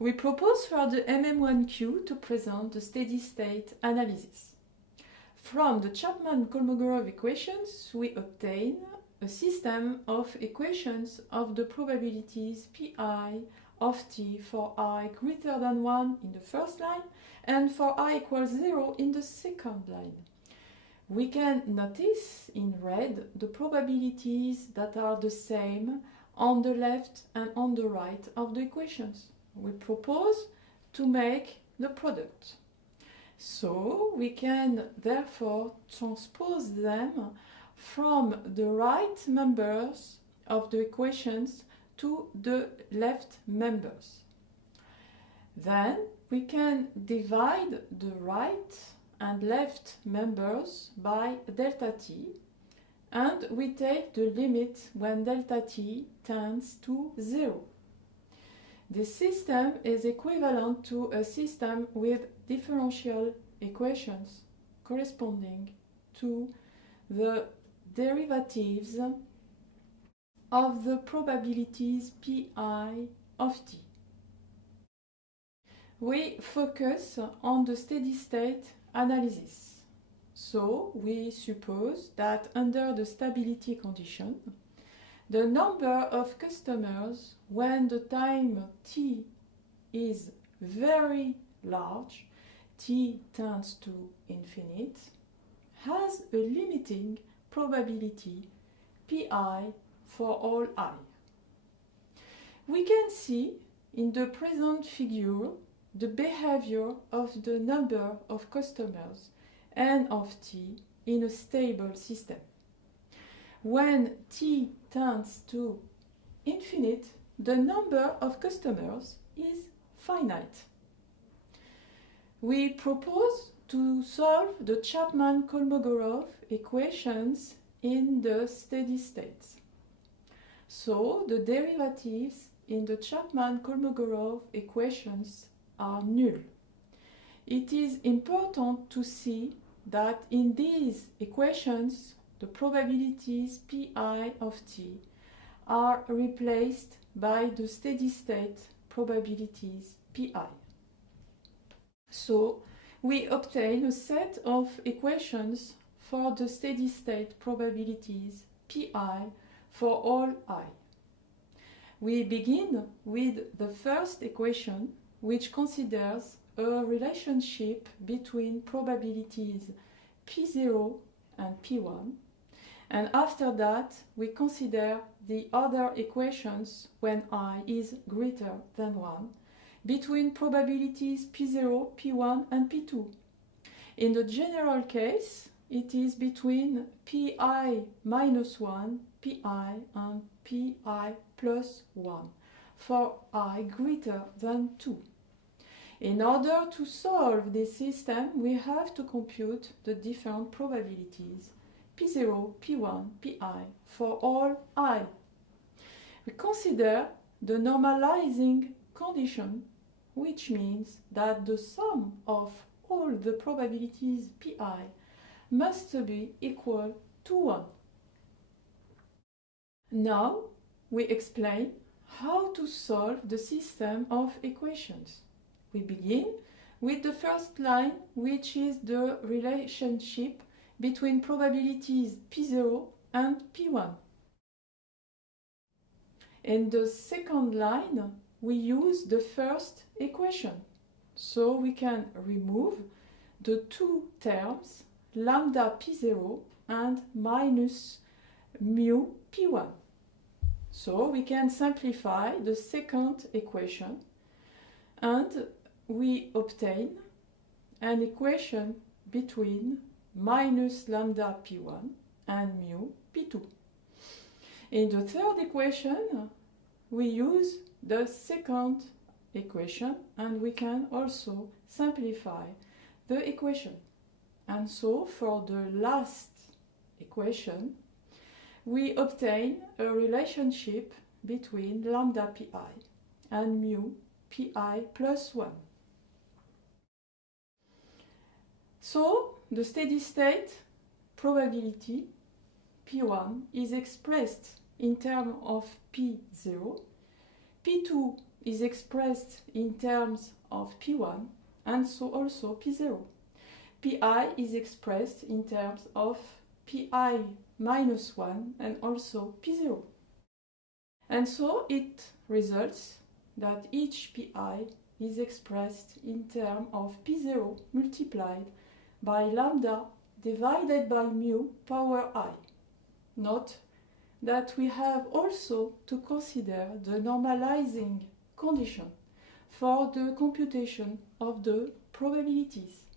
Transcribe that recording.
We propose for the MM1Q to present the steady-state analysis. From the Chapman-Kolmogorov equations, we obtain a system of equations of the probabilities pi of t for I greater than 1 in the first line and for I equals 0 in the second line. We can notice in red the probabilities that are the same on the left and on the right of the equations. We propose to make the product. So we can therefore transpose them from the right members of the equations to the left members. Then we can divide the right and left members by delta t, and we take the limit when delta t tends to 0. This system is equivalent to a system with differential equations corresponding to the derivatives of the probabilities pi of t. We focus on the steady-state analysis. So we suppose that under the stability condition, the number of customers when the time t is very large, t tends to infinite, has a limiting probability pi for all I. We can see in the present figure the behavior of the number of customers n of t in a stable system. When t tends to infinite, the number of customers is finite. We propose to solve the Chapman-Kolmogorov equations in the steady states. So the derivatives in the Chapman-Kolmogorov equations are null. It is important to see that in these equations the probabilities pi of t are replaced by the steady-state probabilities pi. So we obtain a set of equations for the steady-state probabilities pi for all I. We begin with the first equation, which considers a relationship between probabilities p0 and p1, and after that we consider the other equations when I is greater than 1 between probabilities p0, p1 and p2. In the general case, it is between pi minus 1, pi and pi plus 1 for I greater than 2. In order to solve this system, we have to compute the different probabilities p0, p1, pi for all I. We consider the normalizing condition, which means that the sum of all the probabilities pi must be equal to 1. Now we explain how to solve the system of equations. We begin with the first line, which is the relationship between probabilities p0 and p1. In the second line, we use the first equation. So we can remove the two terms lambda p0 and minus mu p1. So we can simplify the second equation and we obtain an equation between minus lambda p1 and mu p2. In the third equation, we use the second equation and we can also simplify the equation. And so for the last equation, we obtain a relationship between lambda pi and mu pi plus 1. So the steady-state probability p1 is expressed in terms of p0, p2 is expressed in terms of P1 and so also P0. Pi is expressed in terms of Pi minus 1 and also P0. And so it results that each Pi is expressed in terms of P0 multiplied by lambda divided by mu power I. Note that we have also to consider the normalizing condition for the computation of the probabilities.